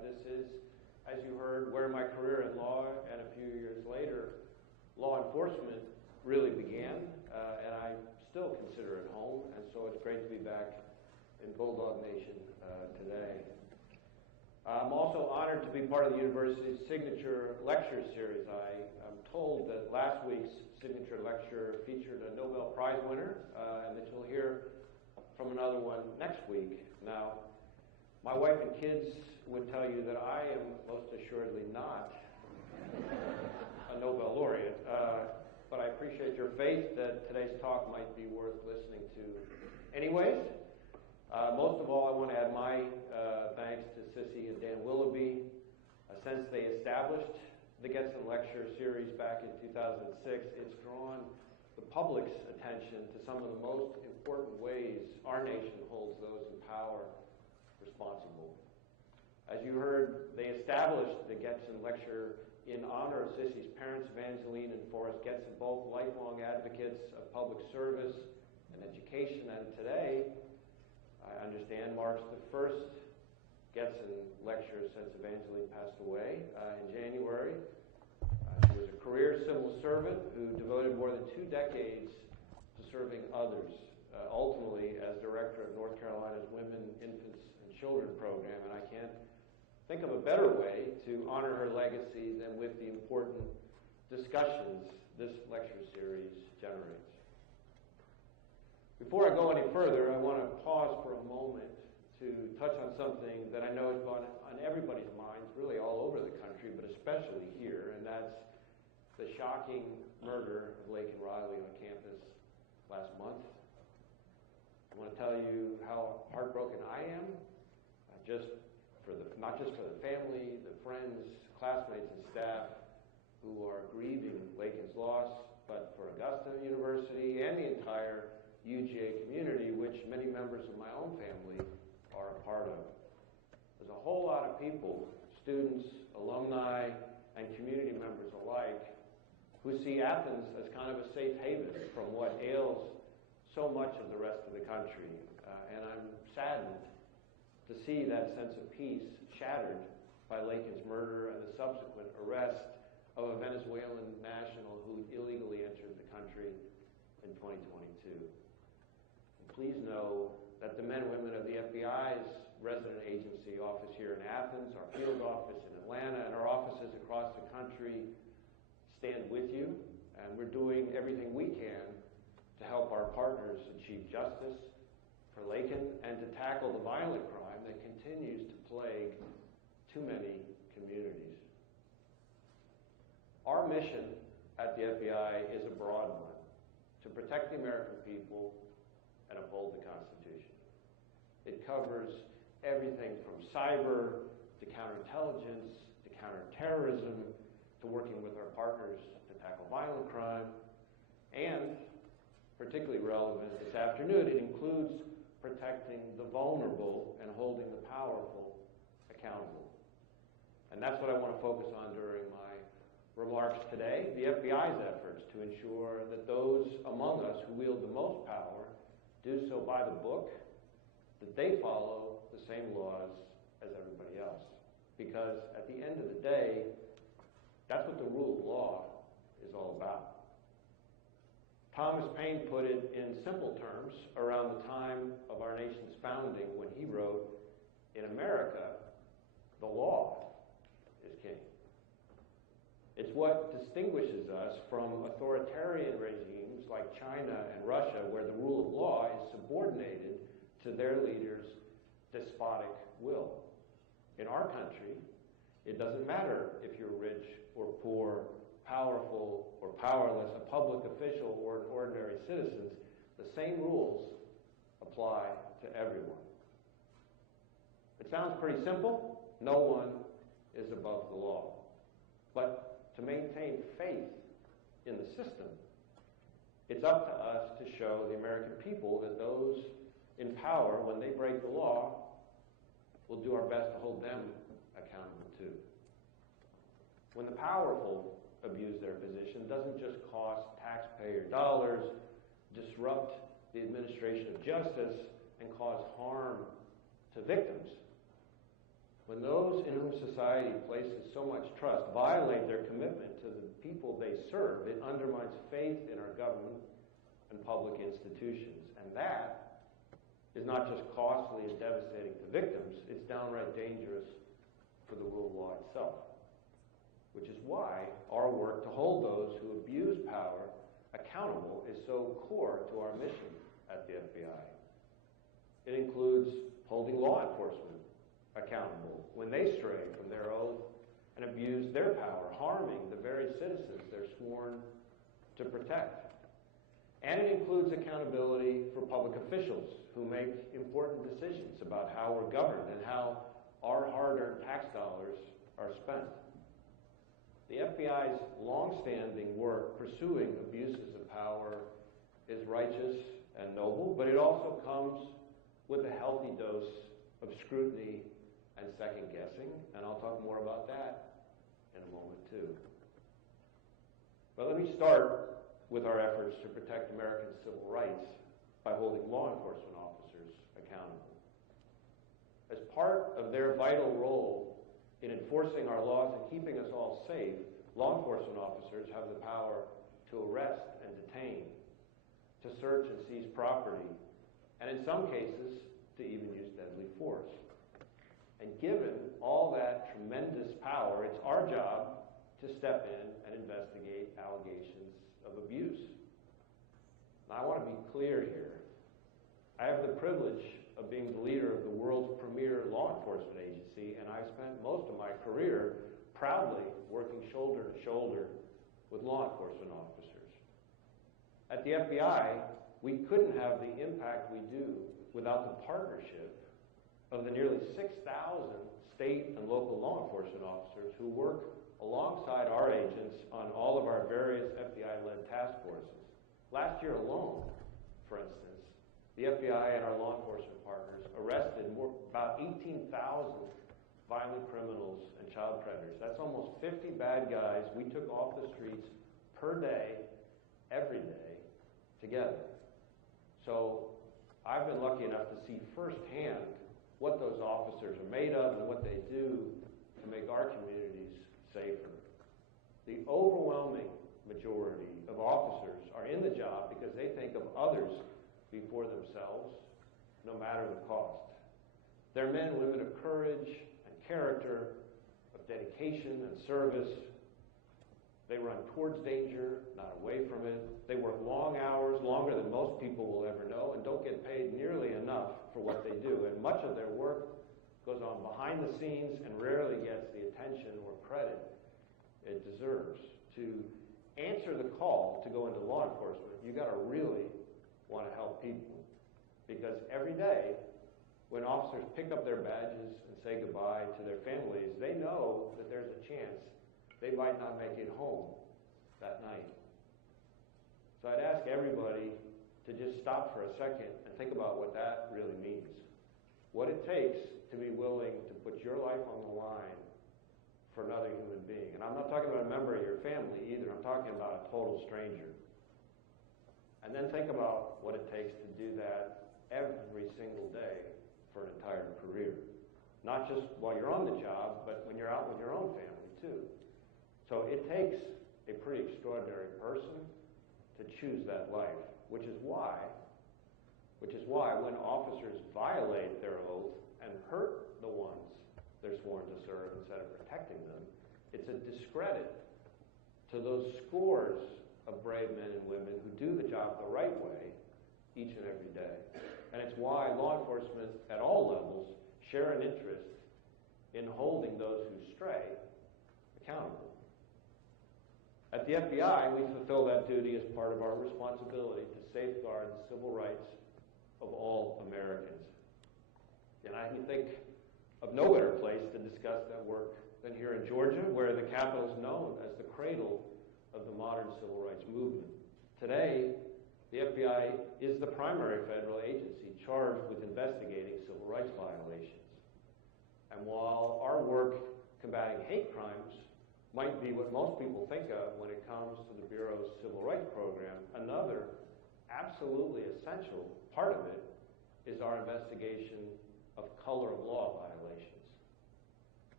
This is, as you heard, where my career in law and a few years later, law enforcement really began, and I still consider it home, and so it's great to be back in Bulldog Nation today. I'm also honored to be part of the university's signature lecture series. I'm told that last week's signature lecture featured a Nobel Prize winner, and that you'll hear from another one next week. Now, my wife and kids would tell you that I am most assuredly not a Nobel laureate, but I appreciate your faith that today's talk might be worth listening to. Anyways, most of all, I want to add my thanks to Sissy and Dan Willoughby. Since they established the Getson Lecture series back in 2006, it's drawn the public's attention to some of the most important ways our nation holds those in power responsible. As you heard, they established the Getson Lecture in honor of Sissy's parents, Evangeline and Forrest Getson, both lifelong advocates of public service and education, and today, I understand, marks the first Getson Lecture since Evangeline passed away in January. She was a career civil servant who devoted more than 2 decades to serving others, ultimately as director of North Carolina's Women, Infants, and Children program, and I can't think of a better way to honor her legacy than with the important discussions this lecture series generates. Before I go any further, I want to pause for a moment to touch on something that I know has gone on everybody's minds, really all over the country, but especially here, and that's the shocking murder of Laken Riley on campus last month. I want to tell you how heartbroken I am, not just for the family, the friends, classmates, and staff who are grieving Laken's loss, but for Augusta University and the entire UGA community, which many members of my own family are a part of. There's a whole lot of people, students, alumni, and community members alike, who see Athens as kind of a safe haven from what ails so much of the rest of the country. And I'm saddened to see that sense of peace shattered by Laken's murder and the subsequent arrest of a Venezuelan national who illegally entered the country in 2022. And please know that the men and women of the FBI's resident agency office here in Athens, our field office in Atlanta, and our offices across the country stand with you, and we're doing everything we can to help our partners achieve justice for Laken and to tackle the violent crime that continues to plague too many communities. Our mission at the FBI is a broad one: to protect the American people and uphold the Constitution. It covers everything from cyber to counterintelligence to counterterrorism to working with our partners to tackle violent crime, and particularly relevant this afternoon, it includes protecting the vulnerable and holding the powerful accountable. And that's what I want to focus on during my remarks today, the FBI's efforts to ensure that those among us who wield the most power do so by the book, that they follow the same laws as everybody else. Because at the end of the day, that's what the rule of law is all about. Thomas Paine put it in simple terms around the time of our nation's founding when he wrote, "In America, the law is king." It's what distinguishes us from authoritarian regimes like China and Russia, where the rule of law is subordinated to their leaders' despotic will. In our country, it doesn't matter if you're rich or poor, powerful or powerless, a public official or an ordinary citizen, the same rules apply to everyone. It sounds pretty simple. No one is above the law. But to maintain faith in the system, it's up to us to show the American people that those in power, when they break the law, will do our best to hold them accountable too. When the powerful abuse their position, it doesn't just cost taxpayer dollars, disrupt the administration of justice, and cause harm to victims. when those in whom society places so much trust violate their commitment to the people they serve, it undermines faith in our government and public institutions. And that is not just costly and devastating to victims, it's downright dangerous for the rule of law itself. Which is why our work to hold those who abuse power accountable is so core to our mission at the FBI. It includes holding law enforcement accountable when they stray from their oath and abuse their power, harming the very citizens they're sworn to protect. And it includes accountability for public officials who make important decisions about how we're governed and how our hard-earned tax dollars are spent. The FBI's long-standing work pursuing abuses of power is righteous and noble, but it also comes with a healthy dose of scrutiny and second-guessing, and I'll talk more about that in a moment too. But let me start with our efforts to protect American civil rights by holding law enforcement officers accountable. As part of their vital role in enforcing our laws and keeping us all safe, law enforcement officers have the power to arrest and detain, to search and seize property, and in some cases, to even use deadly force. And given all that tremendous power, it's our job to step in and investigate allegations of abuse. Now, I want to be clear here. I have the privilege of being the leader of the world's premier law enforcement agency, and I've spent most of my career proudly working shoulder to shoulder with law enforcement officers. At the FBI, we couldn't have the impact we do without the partnership of the nearly 6,000 state and local law enforcement officers who work alongside our agents on all of our various FBI-led task forces. Last year alone, for instance, the FBI and our law enforcement partners arrested about 18,000 violent criminals and child predators. That's almost 50 bad guys we took off the streets per day, every day, together. So I've been lucky enough to see firsthand what those officers are made of and what they do to make our communities safer. The overwhelming majority of officers are in the job because they think of others before themselves, no matter the cost. They're men and women of courage and character, of dedication and service. They run towards danger, not away from it. They work long hours, longer than most people will ever know, and don't get paid nearly enough for what they do. And much of their work goes on behind the scenes and rarely gets the attention or credit it deserves. To answer the call to go into law enforcement, you got to really want to help people. Because every day, when officers pick up their badges and say goodbye to their families, they know that there's a chance they might not make it home that night. So I'd ask everybody to just stop for a second and think about what that really means. What it takes to be willing to put your life on the line for another human being. And I'm not talking about a member of your family either. I'm talking about a total stranger. And then think about what it takes to do that every single day for an entire career. Not just while you're on the job, but when you're out with your own family too. So it takes a pretty extraordinary person to choose that life, which is why when officers violate their oath and hurt the ones they're sworn to serve instead of protecting them, it's a discredit to those scores of brave men and women who do the job the right way each and every day. And it's why law enforcement at all levels share an interest in holding those who stray accountable. At the FBI, we fulfill that duty as part of our responsibility to safeguard the civil rights of all Americans. And I can think of no better place to discuss that work than here in Georgia, where the Capitol is known as the cradle of the modern civil rights movement. Today, the FBI is the primary federal agency charged with investigating civil rights violations. And while our work combating hate crimes might be what most people think of when it comes to the Bureau's civil rights program, another absolutely essential part of it is our investigation of color of law violations.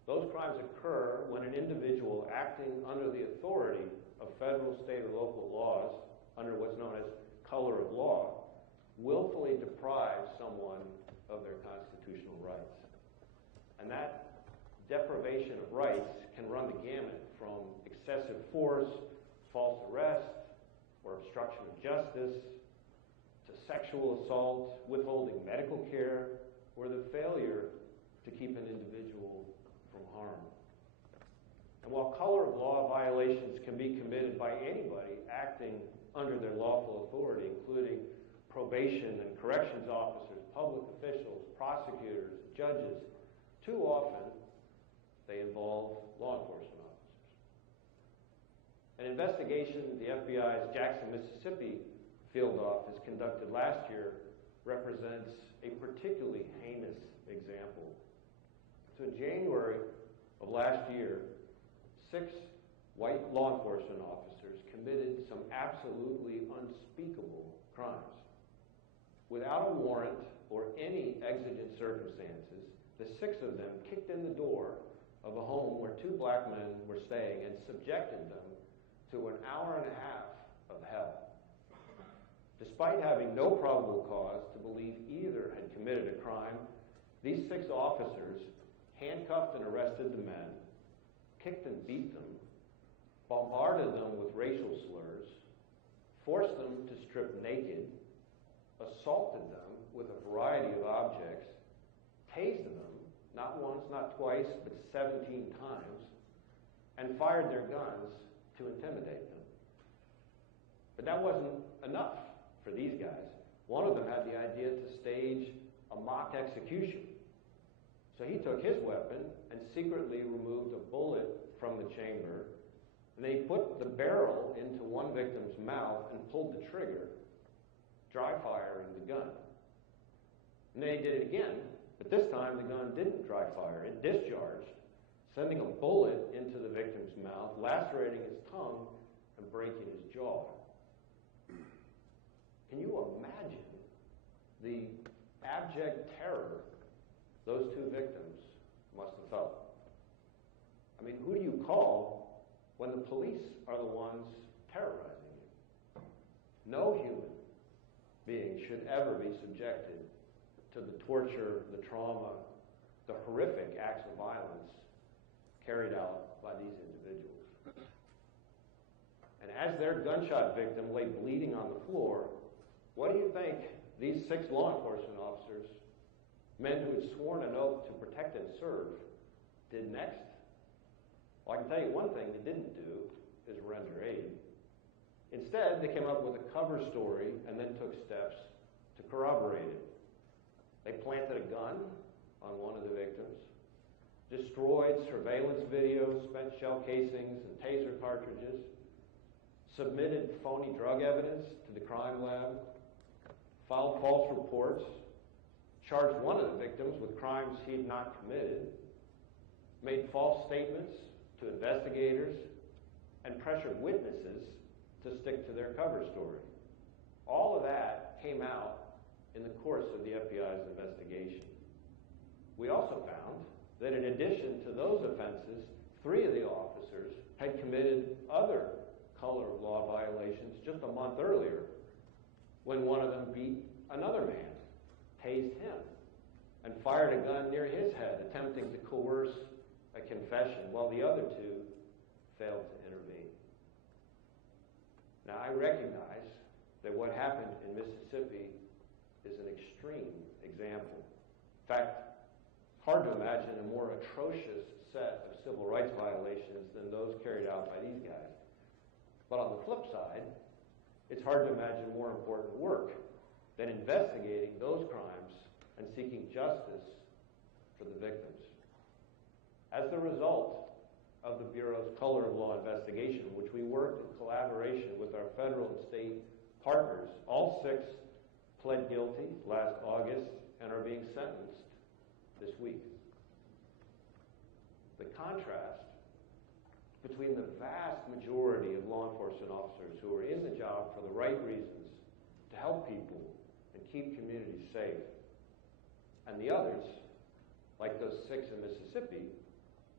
Those crimes occur when an individual acting under the authority of federal, state, or local laws, under what's known as color of law, willfully deprives someone of their constitutional rights. And that deprivation of rights can run the gamut from excessive force, false arrest, or obstruction of justice, to sexual assault, withholding medical care, or the failure to keep an individual from harm. And while color of law violations can be committed by anybody acting under their lawful authority, including probation and corrections officers, public officials, prosecutors, judges, too often they involve law enforcement officers. An investigation the FBI's Jackson, Mississippi field office conducted last year represents a particularly heinous example. So in January of last year, 6 white law enforcement officers committed some absolutely unspeakable crimes. Without a warrant or any exigent circumstances, the 6 of them kicked in the door of a home where 2 black men were staying and subjected them to an hour and a half of hell. Despite having no probable cause to believe either had committed a crime, these 6 officers handcuffed and arrested the men, kicked and beat them, bombarded them with racial slurs, forced them to strip naked, assaulted them with a variety of objects, tased them, not once, not twice, but 17 times, and fired their guns to intimidate them. But that wasn't enough for these guys. One of them had the idea to stage a mock execution. So he took his weapon and secretly removed a bullet from the chamber, and then he put the barrel into one victim's mouth and pulled the trigger, dry firing the gun. And then he did it again, but this time the gun didn't dry fire. It discharged, sending a bullet into the victim's mouth, lacerating his tongue and breaking his jaw. Can you imagine the abject terror those 2 victims must have felt? I mean, who do you call when the police are the ones terrorizing you? No human being should ever be subjected to the torture, the trauma, the horrific acts of violence carried out by these individuals. And as their gunshot victim lay bleeding on the floor, what do you think these 6 law enforcement officers, men who had sworn an oath to protect and serve, did next? Well, I can tell you one thing they didn't do is render aid. Instead, they came up with a cover story and then took steps to corroborate it. They planted a gun on one of the victims, destroyed surveillance videos, spent shell casings and taser cartridges, submitted phony drug evidence to the crime lab, filed false reports, charged one of the victims with crimes he had not committed, made false statements to investigators, and pressured witnesses to stick to their cover story. All of that came out in the course of the FBI's investigation. We also found that in addition to those offenses, 3 of the officers had committed other color of law violations just a month earlier, when one of them beat another man, tased him, and fired a gun near his head, attempting to coerce a confession, while the other 2 failed to intervene. Now, I recognize that what happened in Mississippi is an extreme example. In fact, it's hard to imagine a more atrocious set of civil rights violations than those carried out by these guys. But on the flip side, it's hard to imagine more important work than investigating those crimes and seeking justice for the victims. As the result of the Bureau's Color of Law investigation, which we worked in collaboration with our federal and state partners, all 6 pled guilty last August and are being sentenced this week. The contrast between the vast majority of law enforcement officers who are in the job for the right reasons, to help people and keep communities safe, and the others, like those 6 in Mississippi,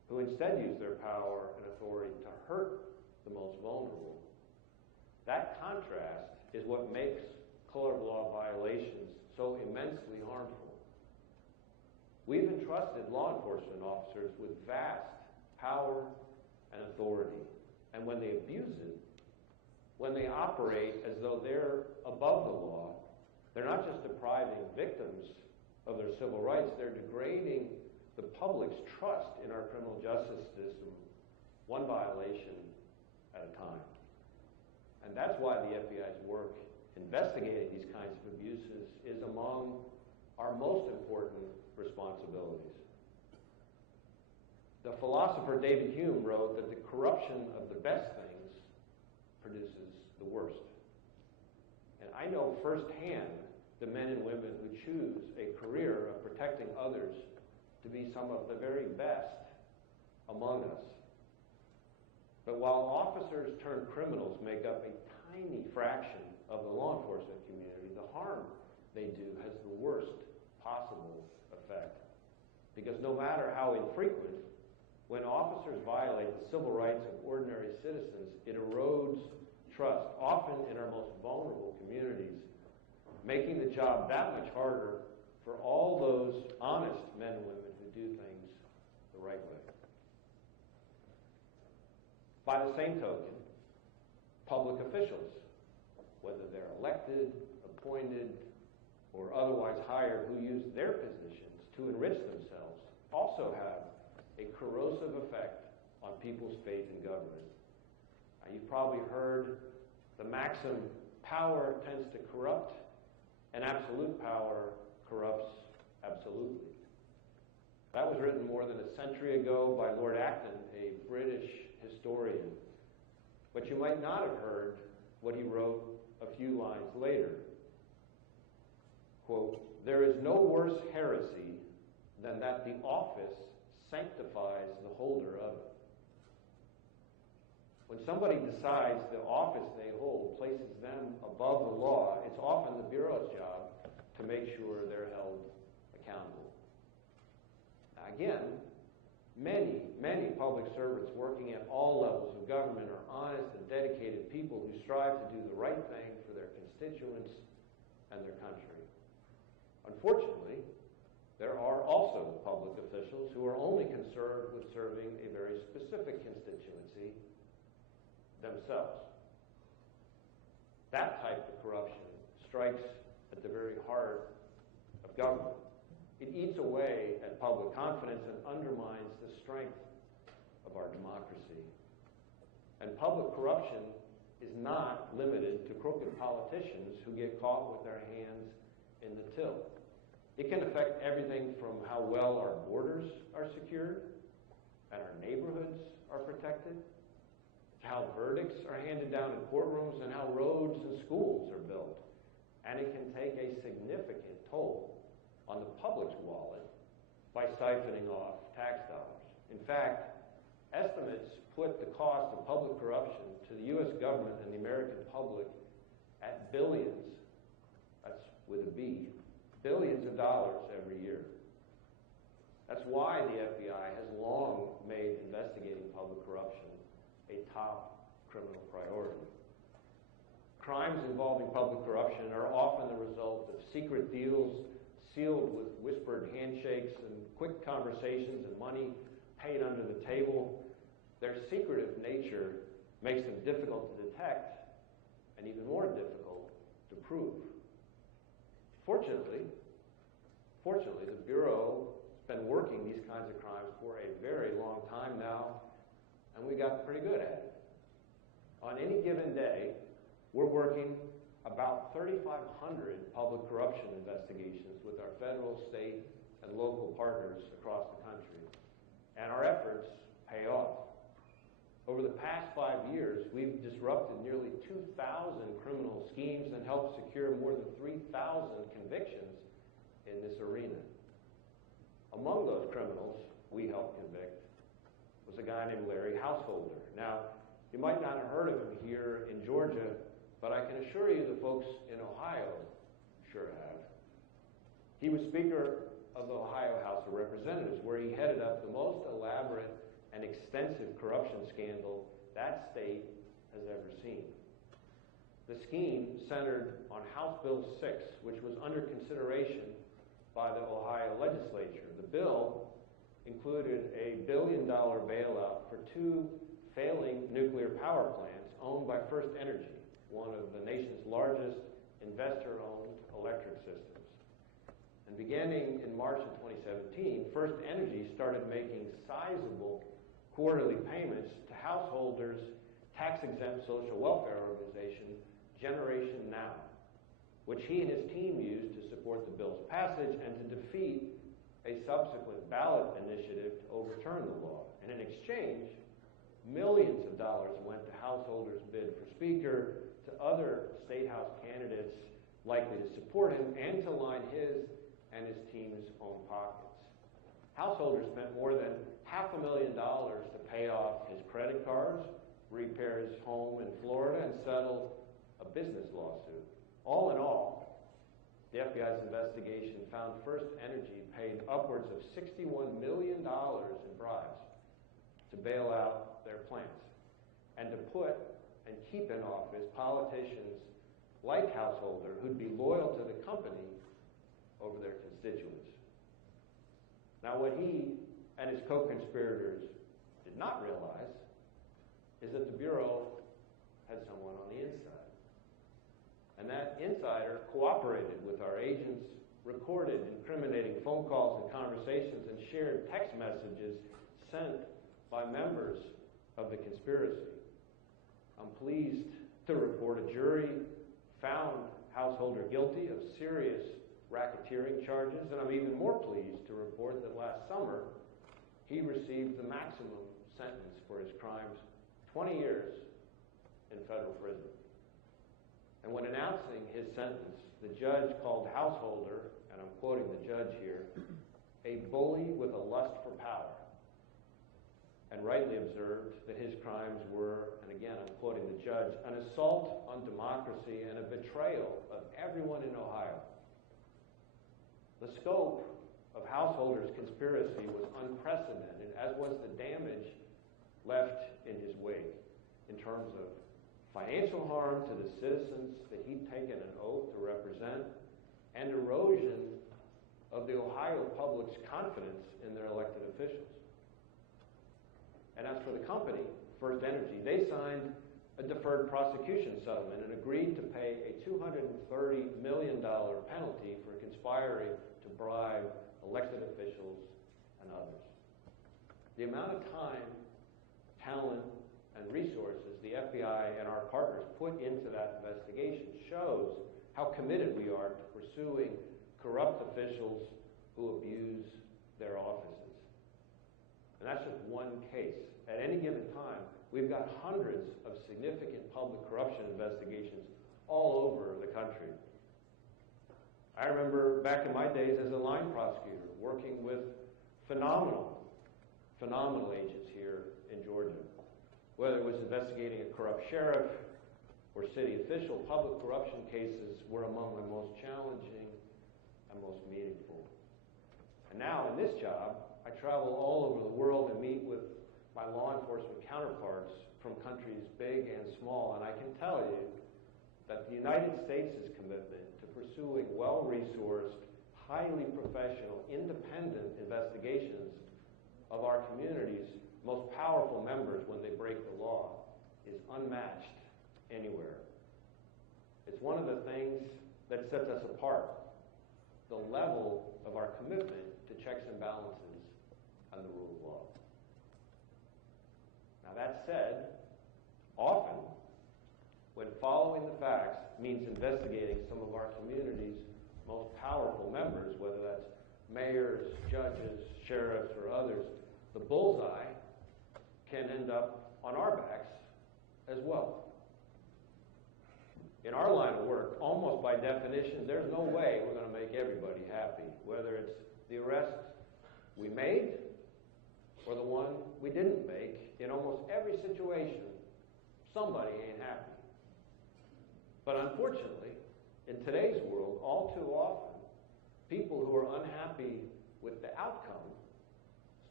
who instead use their power and authority to hurt the most vulnerable. That contrast is what makes color of law violations so immensely harmful. We've entrusted law enforcement officers with vast power and authority, and when they abuse it, when they operate as though they're above the law, they're not just depriving victims of their civil rights, they're degrading the public's trust in our criminal justice system, one violation at a time. And that's why the FBI's work investigating these kinds of abuses is among our most important responsibilities. The philosopher David Hume wrote that the corruption of the best things produces the worst. And I know firsthand the men and women who choose a career of protecting others to be some of the very best among us. But while officers turned criminals make up a tiny fraction of the law enforcement community, the harm they do has the worst possible effect. Because no matter how infrequent, when officers violate the civil rights of ordinary citizens, it erodes trust, often in our most vulnerable communities, making the job that much harder for all those honest men and women who do things the right way. By the same token, public officials, whether they're elected, appointed, or otherwise hired, who use their positions to enrich themselves, also have a corrosive effect on people's faith in government. You've probably heard the maxim, power tends to corrupt, and absolute power corrupts absolutely. That was written more than a century ago by Lord Acton, a British historian. But you might not have heard what he wrote a few lines later. Quote, "There is no worse heresy than that the office sanctifies the holder of it." When somebody decides the office they hold places them above the law, it's often the Bureau's job to make sure they're held accountable. Now, again, many public servants working at all levels of government are honest and dedicated people who strive to do the right thing for their constituents and their country. Unfortunately, there are also public officials who are only concerned with serving a very specific constituency themselves. That type of corruption strikes at the very heart of government. It eats away at public confidence and undermines the strength of our democracy. And public corruption is not limited to crooked politicians who get caught with their hands in the till. It can affect everything from how well our borders are secured and our neighborhoods are protected, to how verdicts are handed down in courtrooms and how roads and schools are built. And it can take a significant toll on the public's wallet by siphoning off tax dollars. In fact, estimates put the cost of public corruption to the U.S. government and the American public at billions, that's with a B, billions of dollars every year. That's why the FBI has long made investigating public corruption a top criminal priority. Crimes involving public corruption are often the result of secret deals sealed with whispered handshakes and quick conversations and money paid under the table. Their secretive nature makes them difficult to detect and even more difficult to prove. Fortunately, the Bureau has been working these kinds of crimes for a very long time now, and we got pretty good at it. On any given day, we're working about 3,500 public corruption investigations with our federal, state, and local partners across the country. And our efforts pay off. Over the past 5 years, we've disrupted nearly 2,000 criminal schemes and helped secure more than 3,000 convictions in this arena. Among those criminals we helped convict was a guy named Larry Householder. Now, you might not have heard of him here in Georgia, but I can assure you the folks in Ohio sure have. He was Speaker of the Ohio House of Representatives, where he headed up the most elaborate and extensive corruption scandal that state has ever seen. The scheme centered on House Bill 6, which was under consideration by the Ohio legislature. The bill included a $1 billion bailout for 2 failing nuclear power plants owned by First Energy, one of the nation's largest investor-owned electric systems. And beginning in March of 2017, First Energy started making sizable quarterly payments to householders' tax-exempt social welfare organization, Generation Now, which he and his team used to support the bill's passage and to defeat a subsequent ballot initiative to overturn the law. And in exchange, millions of dollars went to householders' bid for Speaker, to other State House candidates likely to support him, and to line his and his team's own pockets. Householders spent more than $500,000 to pay off his credit cards, repair his home in Florida, and settle a business lawsuit. All in all, the FBI's investigation found First Energy paid upwards of $61 million in bribes to bail out their plants and to put and keep in office politicians like Householder who'd be loyal to the company over their constituents. Now, what he and his co-conspirators did not realize is that the Bureau had someone on the inside. And that insider cooperated with our agents, recorded incriminating phone calls and conversations, and shared text messages sent by members of the conspiracy. I'm pleased to report a jury found Householder guilty of serious racketeering charges, and I'm even more pleased to report that last summer he received the maximum sentence for his crimes, 20 years in federal prison. And when announcing his sentence, the judge called Householder, and I'm quoting the judge here, a bully with a lust for power, and rightly observed that his crimes were, and again I'm quoting the judge, an assault on democracy and a betrayal of everyone in Ohio. The scope of Householder's conspiracy was unprecedented, as was the damage left in his wake in terms of financial harm to the citizens that he'd taken an oath to represent, and erosion of the Ohio public's confidence in their elected officials. And as for the company, First Energy, they signed a deferred prosecution settlement and agreed to pay a $230 million penalty for conspiring to bribe elected officials and others. The amount of time, talent, and resources the FBI and our partners put into that investigation shows how committed we are to pursuing corrupt officials who abuse their offices. And that's just one case. At any given time, we've got hundreds of significant public corruption investigations all over the country. I remember back in my days as a line prosecutor working with phenomenal agents here in Georgia. Whether it was investigating a corrupt sheriff or city official, public corruption cases were among the most challenging and most meaningful. And now in this job, I travel all over the world and meet with my law enforcement counterparts from countries big and small, and I can tell you that the United States' commitment to pursuing well-resourced, highly professional, independent investigations of our community's most powerful members when they break the law is unmatched anywhere. It's one of the things that sets us apart, the level of our commitment to checks and balances and the rule of law. Now that said, often when following the facts means investigating some of our community's most powerful members, whether that's mayors, judges, sheriffs, or others, the bullseye can end up on our backs as well. In our line of work, almost by definition, there's no way we're going to make everybody happy, whether it's the arrest we made or the one we didn't make. In almost every situation, somebody ain't happy. But unfortunately, in today's world, all too often, people who are unhappy with the outcome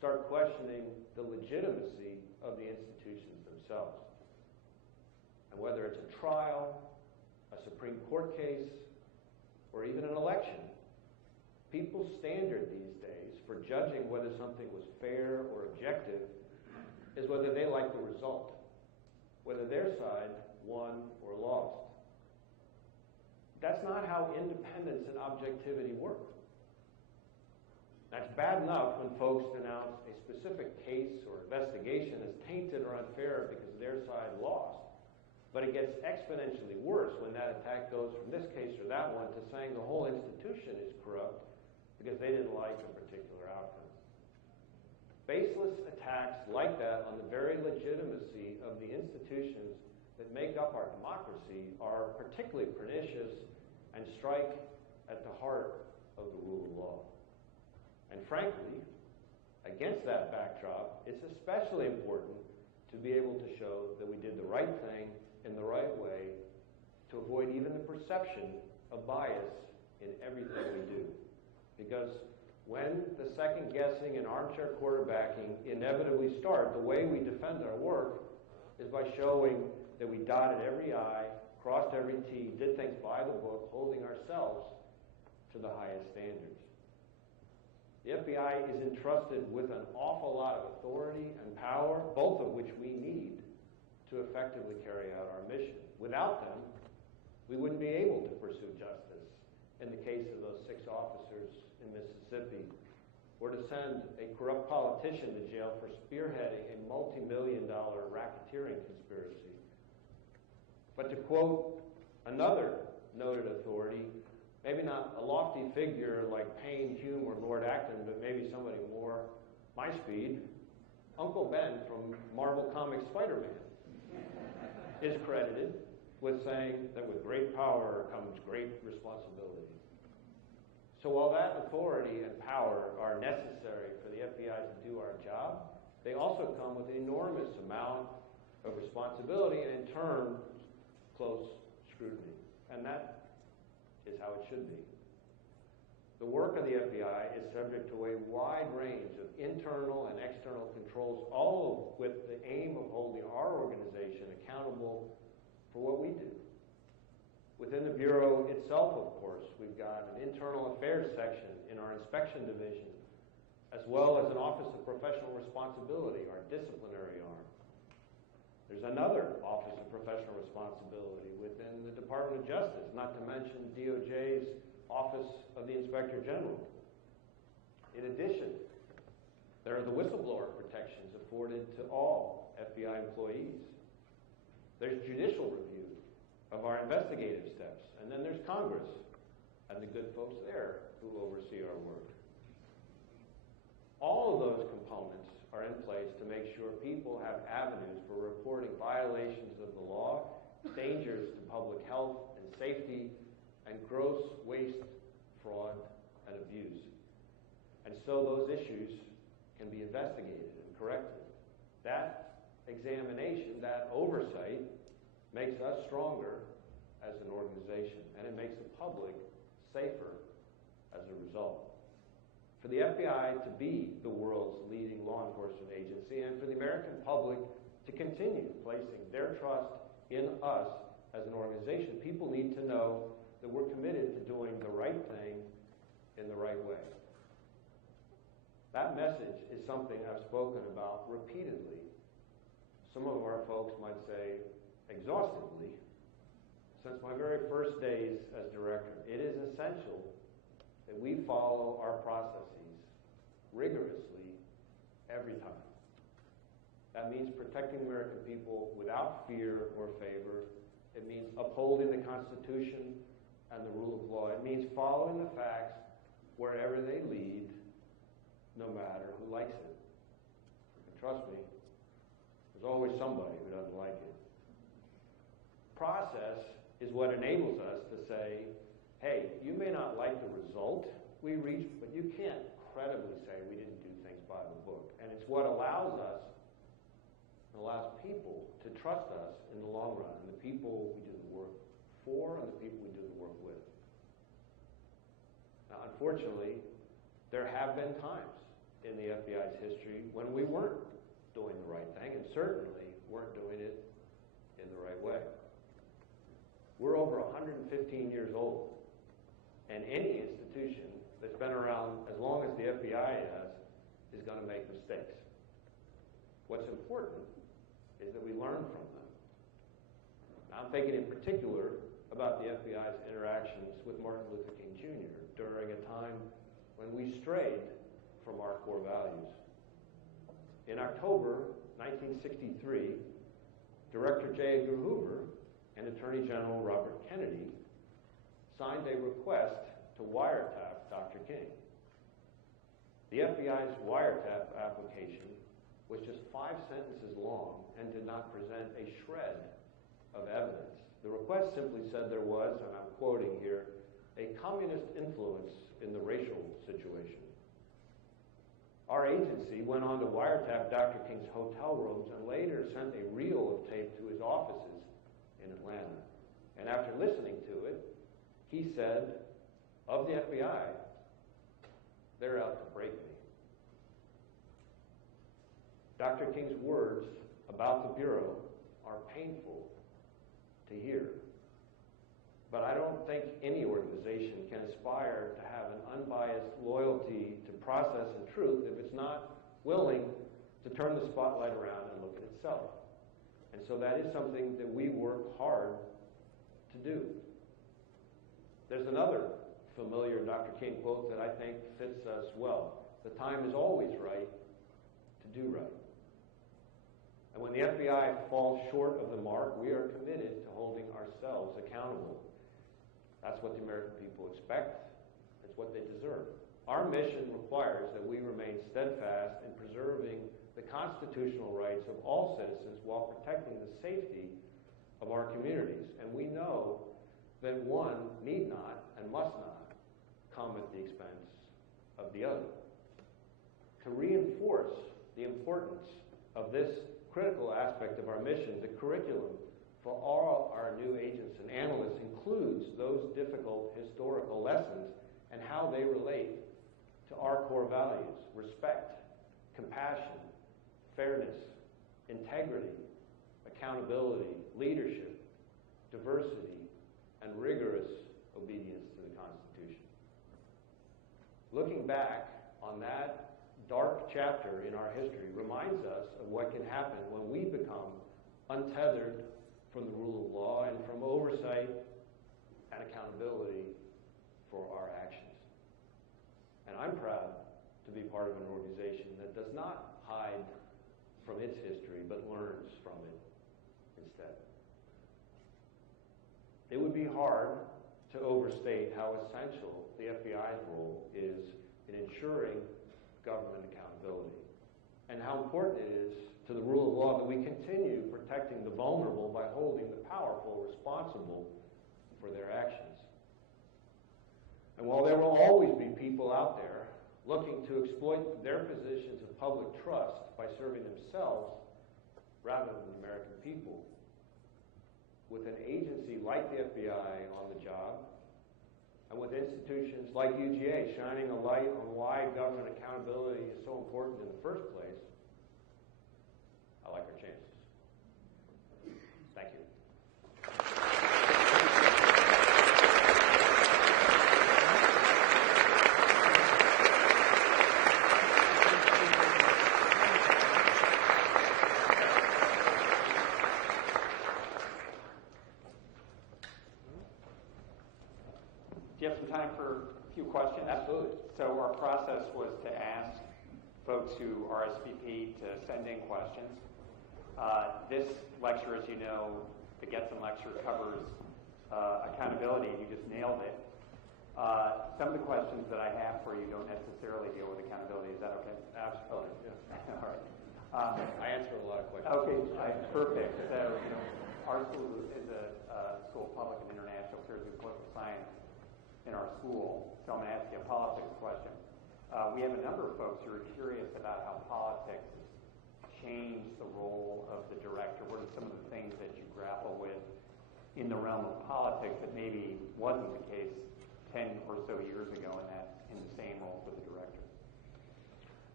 start questioning the legitimacy of the institutions themselves. And whether it's a trial, a Supreme Court case, or even an election, people's standard these days for judging whether something was fair or objective is whether they like the result, whether their side won or lost. That's not how independence and objectivity work. That's bad enough when folks denounce a specific case or investigation as tainted or unfair because their side lost. But it gets exponentially worse when that attack goes from this case or that one to saying the whole institution is corrupt because they didn't like a particular outcome. Baseless attacks like that on the very legitimacy of the institutions that make up our democracy are particularly pernicious and strike at the heart of the rule of law. And frankly, against that backdrop, it's especially important to be able to show that we did the right thing in the right way to avoid even the perception of bias in everything we do. Because when the second guessing and armchair quarterbacking inevitably start, the way we defend our work is by showing that we dotted every I, crossed every T, did things by the book, holding ourselves to the highest standards. The FBI is entrusted with an awful lot of authority and power, both of which we need to effectively carry out our mission. Without them, we wouldn't be able to pursue justice in the case of those 6 officers in Mississippi, or to send a corrupt politician to jail for spearheading a multi-million-dollar racketeering conspiracy. But to quote another noted authority, maybe not a lofty figure like Payne, Hume, or Lord Acton, but maybe somebody more my speed, Uncle Ben from Marvel Comics Spider-Man is credited with saying that with great power comes great responsibility. So while that authority and power are necessary for the FBI to do our job, they also come with an enormous amount of responsibility and in turn, close scrutiny. And that is how it should be. The work of the FBI is subject to a wide range of internal and external controls, all with the aim of holding our organization accountable for what we do. Within the Bureau itself, of course, we've got an internal affairs section in our inspection division, as well as an Office of Professional Responsibility, our disciplinary arm. There's another Office of Professional Responsibility within the Department of Justice, not to mention DOJ's Office of the Inspector General. In addition, there are the whistleblower protections afforded to all FBI employees. There's judicial review of our investigative steps, and then there's Congress and the good folks there who oversee our work. All of those components are in place to make sure people have avenues for reporting violations of the law, dangers to public health and safety, and gross waste, fraud, and abuse. And so those issues can be investigated and corrected. That examination, that oversight, makes us stronger as an organization, and it makes the public safer as a result. For the FBI to be the world's leading law enforcement agency, and for the American public to continue placing their trust in us as an organization, people need to know that we're committed to doing the right thing in the right way. That message is something I've spoken about repeatedly. Some of our folks might say exhaustively, since my very first days as director. It is essential that we follow our processes rigorously every time. That means protecting the American people without fear or favor. It means upholding the Constitution and the rule of law. It means following the facts wherever they lead, no matter who likes it. And trust me, there's always somebody who doesn't like it. Process is what enables us to say, hey, you may not like the result we reached, but you can't credibly say we didn't do things by the book. And it's what allows us, allows people to trust us in the long run, and the people we do the work for and the people we do the work with. Now, unfortunately, there have been times in the FBI's history when we weren't doing the right thing, and certainly weren't doing it in the right way. We're over 115 years old, and any institution that's been around as long as the FBI has is going to make mistakes. What's important is that we learn from them. I'm thinking in particular about the FBI's interactions with Martin Luther King Jr. during a time when we strayed from our core values. In October 1963, Director J. Edgar Hoover and Attorney General Robert Kennedy signed a request to wiretap Dr. King. The FBI's wiretap application was just 5 sentences long and did not present a shred of evidence. The request simply said there was, and I'm quoting here, a communist influence in the racial situation. Our agency went on to wiretap Dr. King's hotel rooms and later sent a reel of tape to his offices in Atlanta. And after listening to it, he said, of the FBI, they're out to break me. Dr. King's words about the Bureau are painful to hear. But I don't think any organization can aspire to have an unbiased loyalty to process and truth if it's not willing to turn the spotlight around and look at itself. And so that is something that we work hard to do. There's another familiar Dr. King quote that I think fits us well. The time is always right to do right. And when the FBI falls short of the mark, we are committed to holding ourselves accountable. That's what the American people expect. It's what they deserve. Our mission requires that we remain steadfast in preserving the constitutional rights of all citizens while protecting the safety of our communities. And we know that one need not and must not come at the expense of the other. To reinforce the importance of this critical aspect of our mission, the curriculum for all our new agents and analysts includes those difficult historical lessons and how they relate to our core values: respect, compassion, fairness, integrity, accountability, leadership, diversity, and rigorous obedience to the Constitution. Looking back on that dark chapter in our history reminds us of what can happen when we become untethered from the rule of law and from oversight and accountability for our actions. And I'm proud to be part of an organization that does not hide from its history, but learns from it instead. It would be hard to overstate how essential the FBI's role is in ensuring government accountability, and how important it is to the rule of law that we continue protecting the vulnerable by holding the powerful responsible for their actions. And while there will always be people out there looking to exploit their positions of public trust by serving themselves rather than the American people, with an agency like the FBI on the job, and with institutions like UGA shining a light on why government accountability is so important in the first place, I like our chances. Thank you. Do you have some time for a few questions? Absolutely. So our process was to ask folks who RSVP to send in questions. This lecture, as you know, the Getson lecture covers accountability, and you just nailed it. Some of the questions that I have for you don't necessarily deal with accountability. Is that okay? Absolutely. Yeah. All right. I answer a lot of questions. Okay, perfect. So, our school is a school of public and international affairs and political science in our school, so I'm going to ask you a politics question. We have a number of folks who are curious about how politics change the role of the director. What are some of the things that you grapple with in the realm of politics that maybe wasn't the case 10 or so years ago in the same role with the director?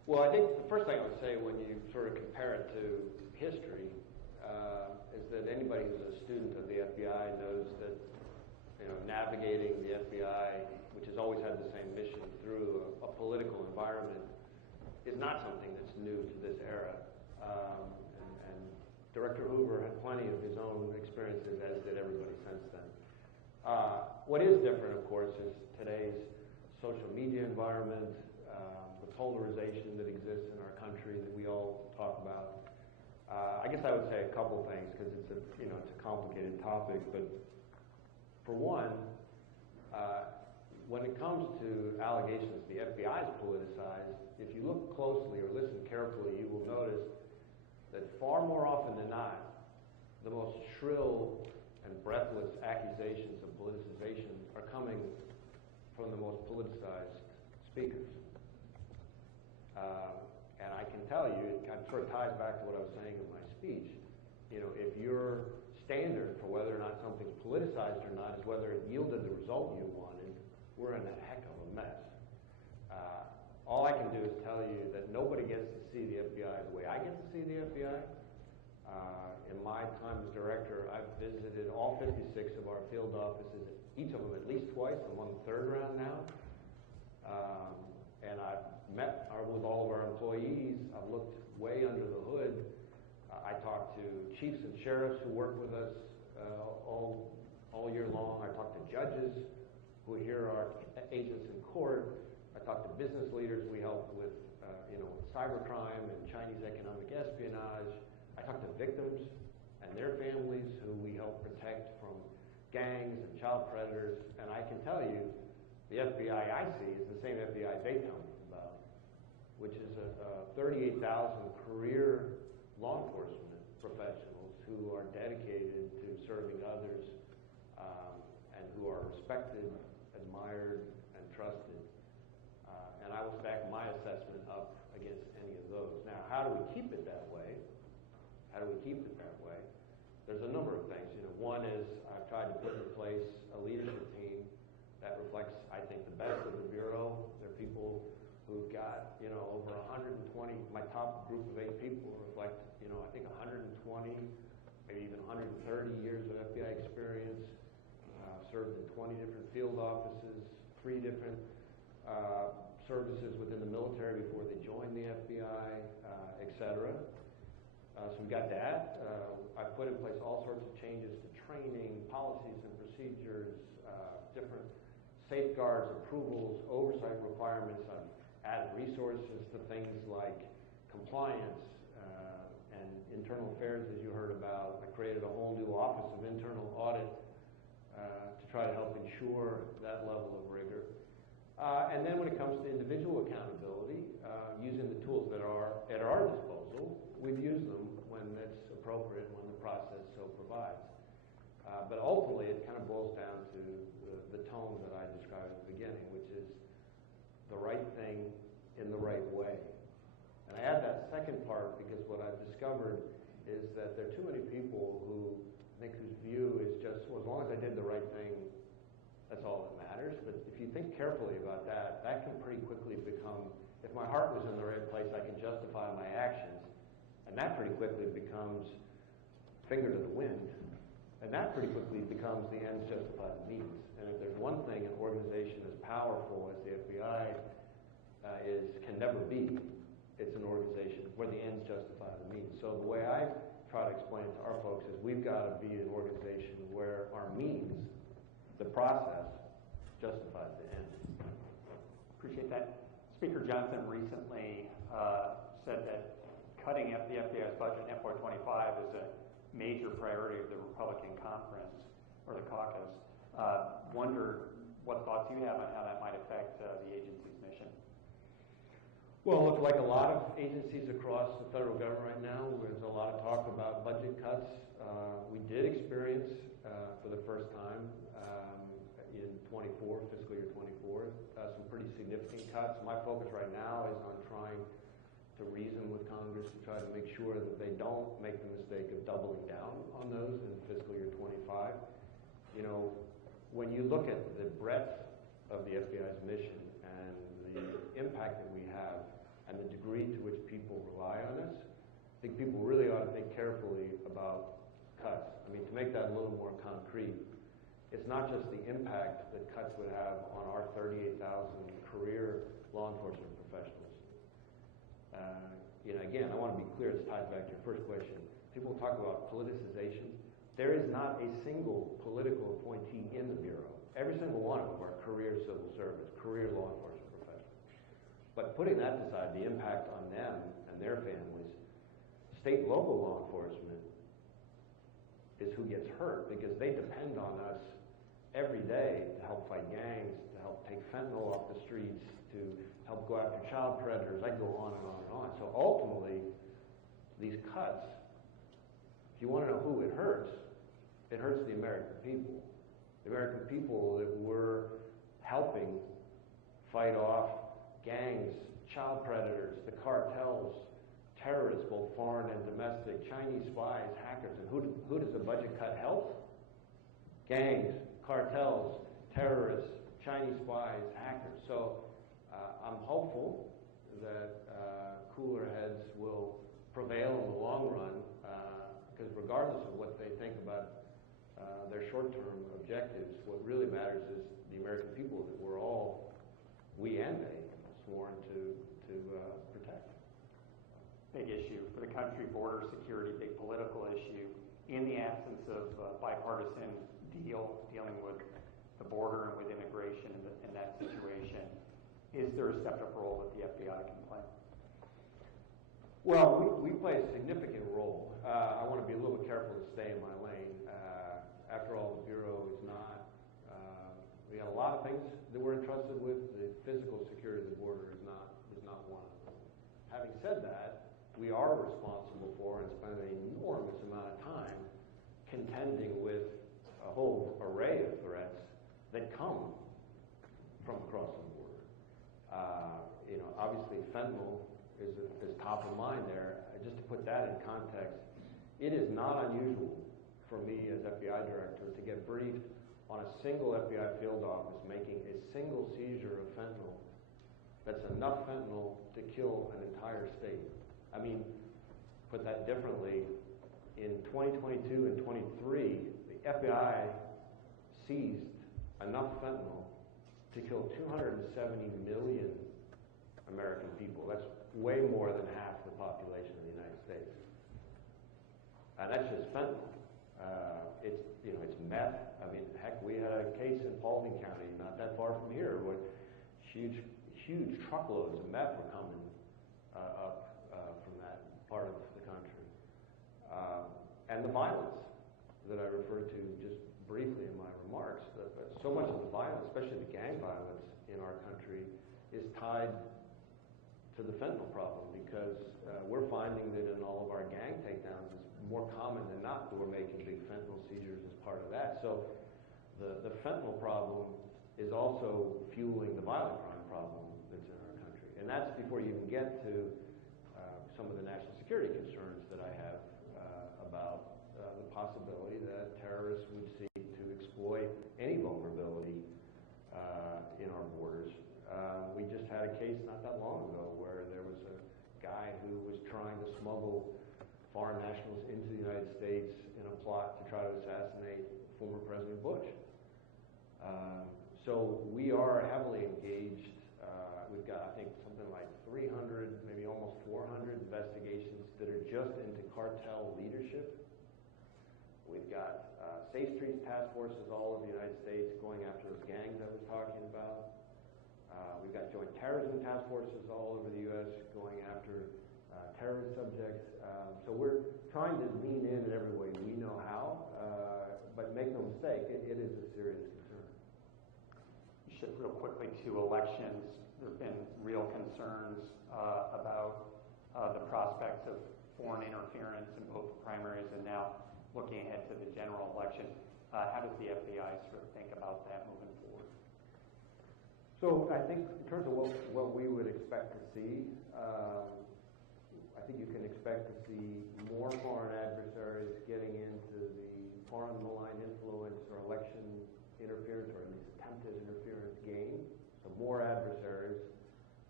Well, I think the first thing I would say when you sort of compare it to history is that anybody who's a student of the FBI knows that navigating the FBI, which has always had the same mission through a political environment, is not something that's new to this era. And Director Hoover had plenty of his own experiences, as did everybody since then. What is different, of course, is today's social media environment, the polarization that exists in our country that we all talk about. I guess I would say a couple things because it's a complicated topic. But for one, when it comes to allegations the FBI is politicized, if you look closely or listen carefully, you will notice that far more often than not, the most shrill and breathless accusations of politicization are coming from the most politicized speakers. And I can tell you, it kind of sort of ties back to what I was saying in my speech. If your standard for whether or not something's politicized or not is whether it yielded the result you wanted, we're in a heck of a mess. All I can do is tell you that nobody gets to see the FBI the way I get to see the FBI. In my time as director, I've visited all 56 of our field offices, each of them at least twice. I'm on the third round now. And I've met with all of our employees. I've looked way under the hood. I talk to chiefs and sheriffs who work with us all year long. I talk to judges who hear our agents in court. I talk to business leaders we help with cybercrime and Chinese economic espionage. I talk to victims and their families who we help protect from gangs and child predators. And I can tell you, the FBI I see is the same FBI they tell me about, which is 38,000 career law enforcement professionals who are dedicated to serving others and who are respected, admired, and trusted. And I will stack my assessment up against any of those. Now, how do we keep it that way? There's a number of things. One is I've tried to put in place a leadership team that reflects, I think, the best of the Bureau. They're people who've got, over 120, my top group of 8 people reflect, I think 120, maybe even 130 years of FBI experience, served in 20 different field offices, 3 different services within the military before they joined the FBI, et cetera. So we've got that. I've put in place all sorts of changes to training, policies and procedures, different safeguards, approvals, oversight requirements. I've added resources to things like compliance and internal affairs, as you heard about. I created a whole new Office of Internal Audit to try to help ensure that level of rigor. And then when it comes to individual accountability, using the tools that are at our disposal, we've used them when it's appropriate, when the process so provides. But ultimately, it kind of boils down to the tone that I described at the beginning, which is the right thing in the right way. And I add that second part because what I've discovered is that there are too many people who I think whose view is just, well, as long as I did the right thing, that's all that matters. But if you think carefully about that, that can pretty quickly become, if my heart was in the right place, I can justify my actions. And that pretty quickly becomes finger to the wind. And that pretty quickly becomes the ends justify the means. And if there's one thing an organization as powerful as the FBI can never be, it's an organization where the ends justify the means. So the way I try to explain it to our folks is we've got to be an organization where our means, the process, justifies the end. Appreciate that. Speaker Johnson recently said that cutting the FBI's budget in FY25 is a major priority of the Republican conference, or the caucus. Wonder what thoughts you have on how that might affect the agency's mission. Well, look, like a lot of agencies across the federal government right now, there's a lot of talk about budget cuts. We did experience, for the first time in fiscal year 24, some pretty significant cuts. My focus right now is on trying to reason with Congress to try to make sure that they don't make the mistake of doubling down on those in fiscal year 25. When you look at the breadth of the FBI's mission and the impact that we have and the degree to which people rely on us, I think people really ought to think carefully about cuts. I mean, to make that a little more concrete, it's not just the impact that cuts would have on our 38,000 career law enforcement professionals. Again, I want to be clear, this ties back to your first question. People talk about politicization. There is not a single political appointee in the Bureau. Every single one of them are career civil service, career law enforcement professionals. But putting that aside, the impact on them and their families, state and local law enforcement is who gets hurt because they depend on us every day to help fight gangs, to help take fentanyl off the streets, to help go after child predators. I go on and on and on. So ultimately, these cuts, if you want to know who it hurts the American people. The American people that we're helping fight off gangs, child predators, the cartels, terrorists, both foreign and domestic, Chinese spies, hackers. And who does the budget cut help? Gangs, cartels, terrorists, Chinese spies, hackers. So I'm hopeful that cooler heads will prevail in the long run, because regardless of what they think about their short-term objectives, what really matters is the American people that we're all, we and they, sworn to protect. Big issue for the country, border security, big political issue. In the absence of bipartisan dealing with the border and with immigration in that situation, is there a stepped-up role that the FBI can play? Well, we play a significant role. I want to be a little careful to stay in my lane. After all, the Bureau is not, we got a lot of things that we're entrusted with. The physical security of the border is not one of them. Having said that, we are responsible for and spend an enormous amount of time contending with a whole array of threats that come from across the border. Obviously fentanyl is top of mind there. Just to put that in context, it is not unusual for me as FBI director to get briefed on a single FBI field office making a single seizure of fentanyl that's enough fentanyl to kill an entire state. I mean, put that differently, in 2022 and 23, the FBI seized enough fentanyl to kill 270 million American people. That's way more than half the population of the United States. And that's just fentanyl. It's meth. I mean, heck, we had a case in Paulding County, not that far from here, where huge truckloads of meth were coming up from that part of the country. And the violence that I referred to just briefly in my remarks. So much of the violence, especially the gang violence in our country, is tied to the fentanyl problem, because we're finding that in all of our gang takedowns, it's more common than not that we're making big fentanyl seizures as part of that. So the fentanyl problem is also fueling the violent crime problem that's in our country. And that's before you even get to some of the national security concerns that I have about the possibility that terrorists would seek to exploit any vulnerability in our borders. We just had a case not that long ago where there was a guy who was trying to smuggle foreign nationals into the United States in a plot to try to assassinate former President Bush. So we are heavily engaged. We've got, I think, something like 300, maybe almost 400 investigations that are just into cartel leadership. We've got Safe Streets task forces all over the United States going after those gangs I was talking about. We've got joint terrorism task forces all over the U.S. going after terrorist subjects. So we're trying to lean in every way we know how, but make no mistake, it is a serious concern. Shift real quickly to elections. There have been real concerns about the prospects of foreign interference in both the primaries and now looking ahead to the general election. How does the FBI sort of think about that moving forward? So I think in terms of what we would expect to see, I think you can expect to see more foreign adversaries getting into the foreign malign influence or election interference, or at least attempted interference game. So more adversaries.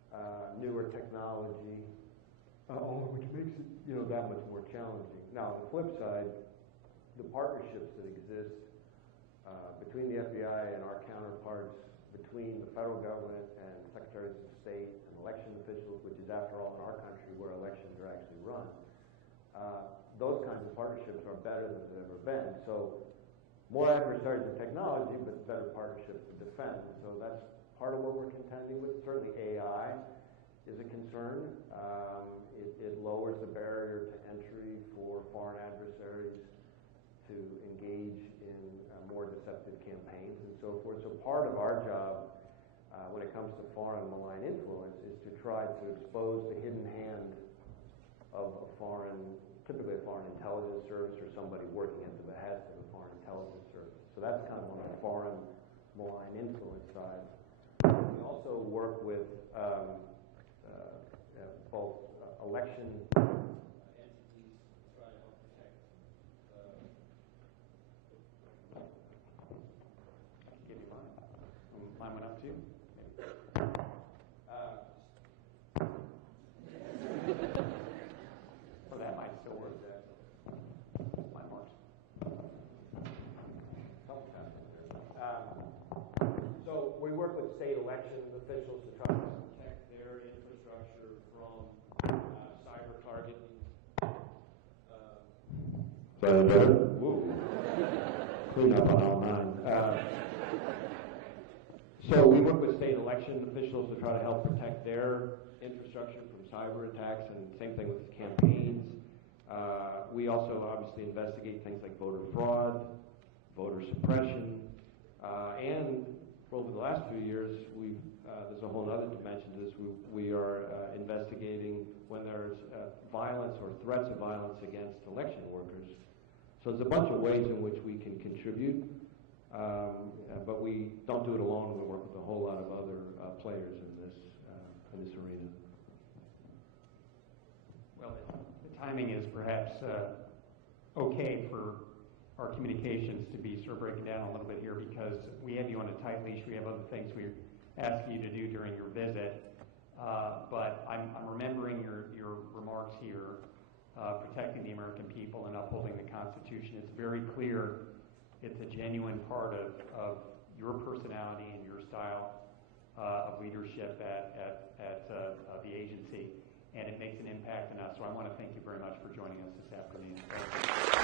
newer technology, which makes it that much more challenging. Now, on the flip side, the partnerships that exist between the FBI and our counterparts, between the federal government and secretaries of state and election officials, which is after all in our country where elections are actually run, those kinds of partnerships are better than they've ever been. So more adversaries in technology, but better partnerships to defend. So that's part of what we're contending with. Certainly AI is a concern. It lowers the barrier to entry for foreign adversaries to engage in more deceptive campaigns and so forth. So part of our job when it comes to foreign malign influence is to try to expose the hidden hand of a typically a foreign intelligence service or somebody working at the behest of a foreign intelligence service. So that's kind of on the foreign malign influence side. We also work with both election entities to try to help protect. Give you mine. Mine went up too. Well, that might still work. Mine works. So we work with state election officials to try to protect their infrastructure from cyber targeting. Woo. Clean up on all nine. So we work with state election officials to try to help protect their infrastructure from cyber attacks, and same thing with campaigns. We also obviously investigate things like voter fraud, voter suppression, and over the last few years, there's a whole other dimension to this. We are investigating when there's violence or threats of violence against election workers. So there's a bunch of ways in which we can contribute, but we don't do it alone. We work with a whole lot of other players in this arena. Well, the timing is perhaps okay for our communications to be sort of breaking down a little bit here because we have you on a tight leash. We have other things we're asking you to do during your visit. But I'm remembering your remarks here, protecting the American people and upholding the Constitution. It's very clear it's a genuine part of your personality and your style of leadership at the agency, and it makes an impact on us. So I want to thank you very much for joining us this afternoon.